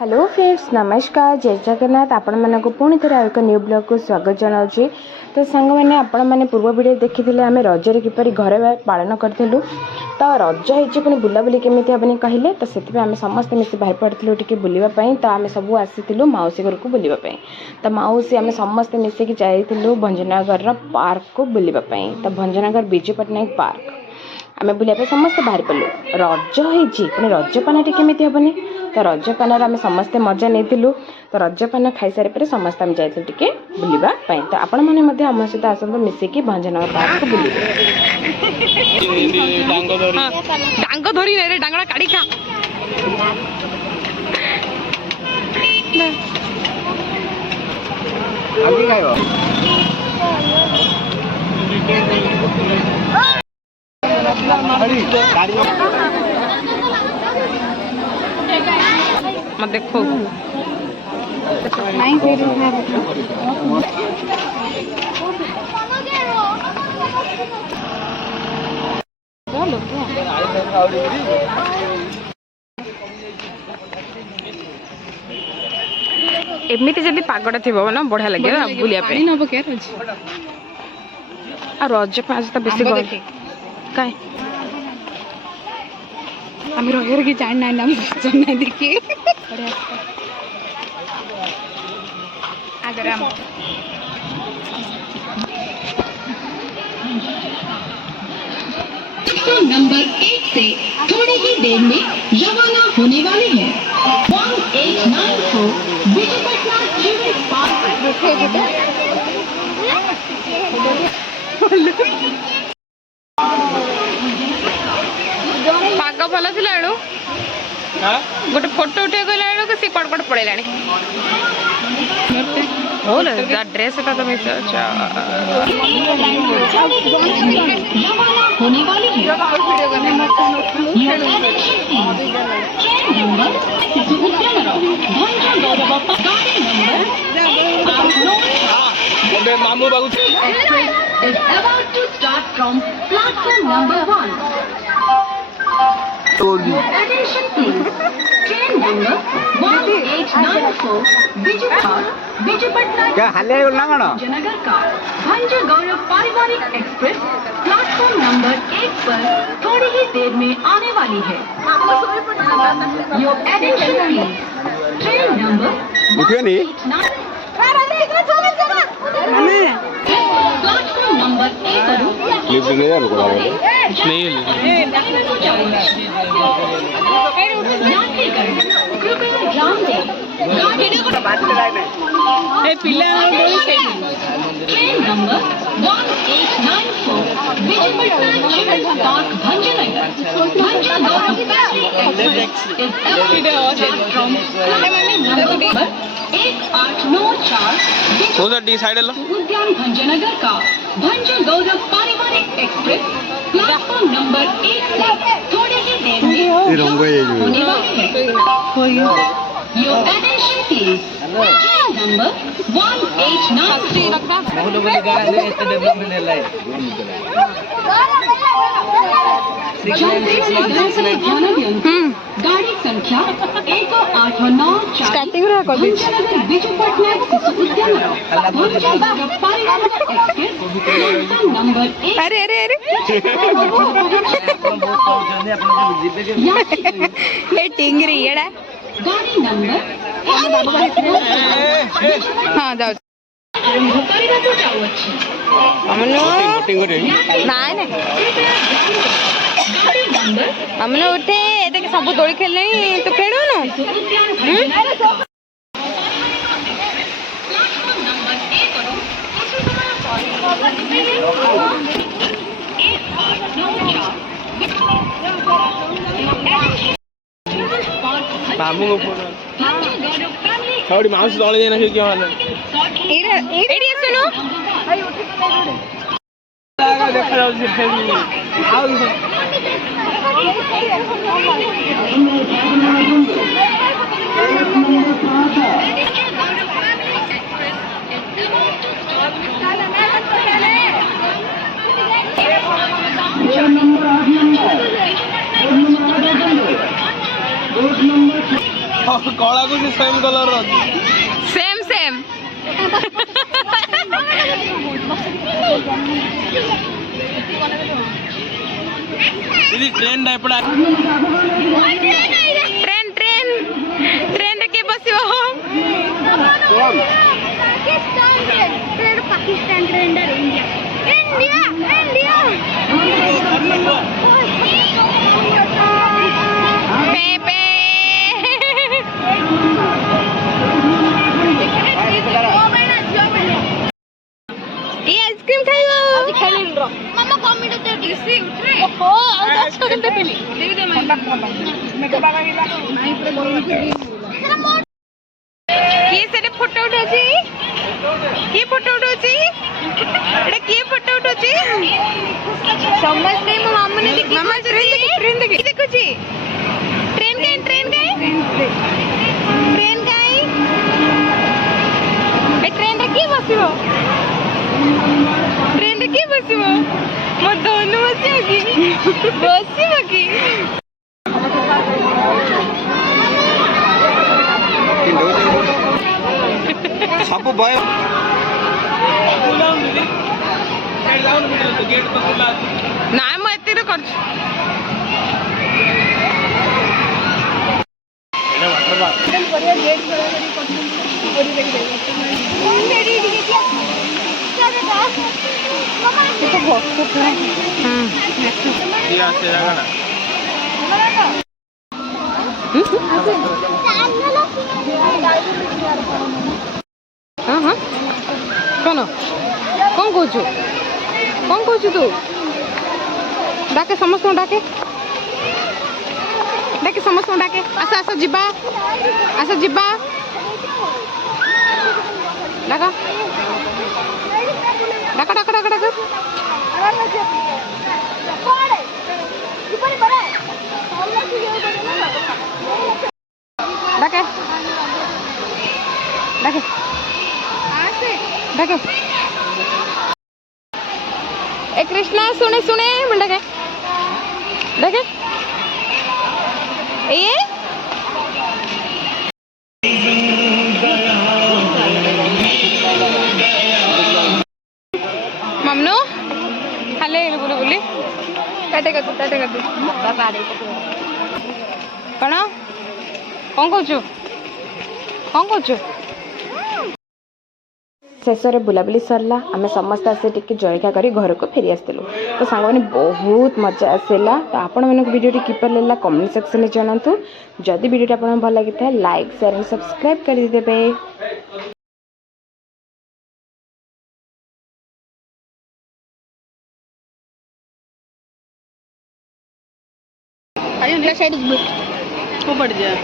Hello friends, नमस्कार, जय जगन्नाथ। आपण मानक पुणी थे एक न्यू ब्लॉग को स्वागत जनाऊँगी। तो सांग मैंने आपण मैंने पूर्व वीडियो देखी आम रजरे किपर घर पालन करूँ। तो रज हो पुणी बुलाबुली केमी हेनी कहले, तो से आम समस्त मिसी बाहर पड़ू टे बुलापाई। तो आम सब आसी मौसी घर को बुलापाई। तो मौसी आम समस्ते मिसिकी जाइलु भंजनगर पार्क को बुलापाई। तो भंजनगर विजु पट्टनायक पार्क आम बुलाप समस्ते बाहर पड़ू। रज हो रजपान केमी हेनी, तो रजपान आम समस्ते मजा नहीं। तो रजपान खाई सारे पर समस्त आम जाइलु टे बुलापाई। तो आपण मैंने आम सहित आसतु मिसिकी भंजनगर पार्क को बुलाए। डांग धरी नहीं रे, डांगड़ा काढ़ी खा। मत देखो नहीं एमती जब पागटा थी ना बढ़िया लगे बुलिया रज पाँच तो बेस कहीं आम रही कि जान ना देखिए नंबर 1 से थोड़ी ही देर में रवाना होने वाले हैं। 1894 विजयपटना चिल्ड्रंस पार्क। पाग भल थी गोटे फोटो उठे गला सी कड़ पड़ेगा ड्रेस तो मिस होने वाली है। मामू बाबू is about to start from platform number 1. Attention please. Train number 1894 विजयपटना जनगर का भंज गौरव पारिवारिक एक्सप्रेस प्लेटफॉर्म नंबर 1 पर थोड़ी ही देर में आने वाली है। Your attention please. Train number 1894 platform number 1 train number 1894 Vijaypatna children's park Bhanjanagar number 1894 उद्यान भंजनगर का भंज गौरव पारिवारिक एक्सप्रेस प्लेटफॉर्म नंबर 1 से थोड़ी ही देर में होने वाली है। Your attention please. Train number 1894 गाड़ी संख्या 1894 भंजनगर विजयपटना शिशु उद्यान पारिवारिक एक्सप्रेस नंबर 1। अरे अरे अरे ये टिंगरी एड़ा गाड़ी नंबर हाँ जाओ हमने उठे देख सब दोली खेल तो खेलुनु मामू थोड़ी माउस तले देना क्यों हाल एडी सुनो देखा कला को से सेम कलर सेम सेम दीदी ट्रेन टा एपड़ा ट्रेन ट्रेन ट्रेन रे के बसियो पाकिस्तान ट्रेंडर इंडिया इंडिया इंडिया पे ये आइसक्रीम खाइबो खेलिन रो मामा कमेंट दे दिसी उठरे ओ आ छोड़ दे पेली देख दे मैं किए सेटे फोटो उठाची किए फोटो उठाची एटा किए फोटो उठाची समझ नहीं मामू ने देखी मामा ट्रेन देखी देखुची ट्रेन काई ए ट्रेन रे की बसिबो ट्रेन रे की बसिबो मो दोनों बसिबो की सब भय दीदी साइड जाओ तो गेट तो खुला ना मैं एते रे कर एटा वाटर पार्क ये आसे जगह ना हाँ हाँ कौन कौन कहू तू डाके समस्त डाके डाके समस्त डाके आस आस जीवा आस जीवा डाका डाका डाका डाका डाका डाके डाके डाके ए कृष्णा सुने सुने मन डाके डाके ये मम्नू हाले बोले बोले काटे कर दे कौन कौन कहू शेष में बुलाबुली सरला आम समस्त आसे टिके जलखा कर घर को फेरी आसलु तो सांग मैंने बहुत मजा आसला तो आपण मानक वीडियो किपर लगा कमेंट सेक्शन में जनातु जदि वीडियो आपको भल लगी था लाइक शेयर एंड सब्सक्राइब कर देबे। साइड को बढ़ जाए